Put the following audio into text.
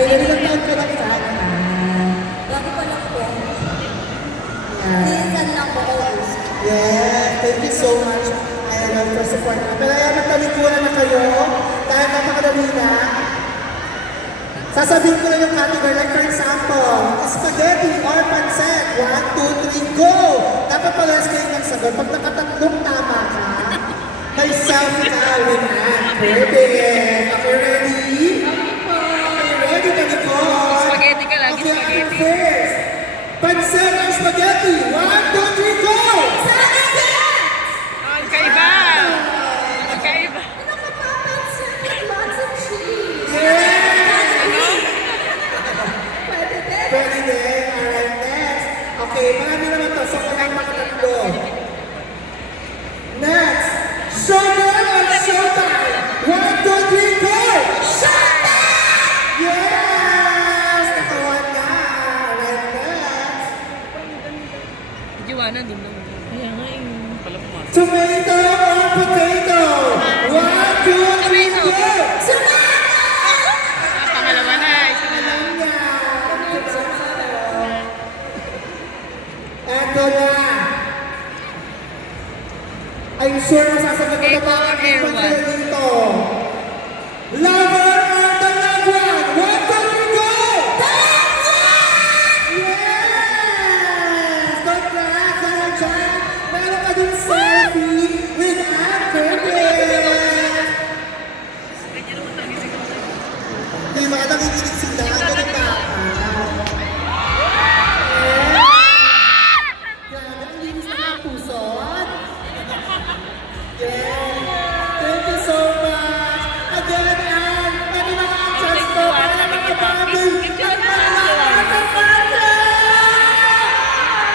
Ilan taon ka na sana? Bago pa lang po. Yeah. Season lang po August. Yes, thank you so much. Ayan, for support na. Pero ayan, magtalikuran na kayo. Dahil napakadali na. Sasabihin ko na yung category. Like for example, spaghetti or pancit. 1, 2, 3, go! Dapat palas kayo ng sagot. Pag nakatatlong tama ka, may selfie ka with Ann. Perfect. Okay, ready? Okay, ready ka, Nicole? Spaghetti ka lagi, Okay, spaghetti. ako first. Pancit or spaghetti? 1, 2, 3, go! Magkaiba! Magkaiba! Nakakapansin with lots of cheese. Ano? Pwede din. Pwede din. Alright, next. Okay, marami naman to. So, kailangan makatatlo. Next. Sugar or showtime? 1, 2, 3, go! Yes! Nakawan na. Alright, next. Joanna, din naman. Kaya nga yung pala pumasok. Tomato or potato? 1, 2, 3, go! Pangalawa na, isa na lang. Alam niya. Eto na. I'm sure masasagot ko na ba ang Air one. pagkakas dito. Lover or the loved one? 1, 2, 3, go! Yes! Congrats! Dahil dyan, meron ka din selfie with Ann Curtis! Di ba? Nakikinig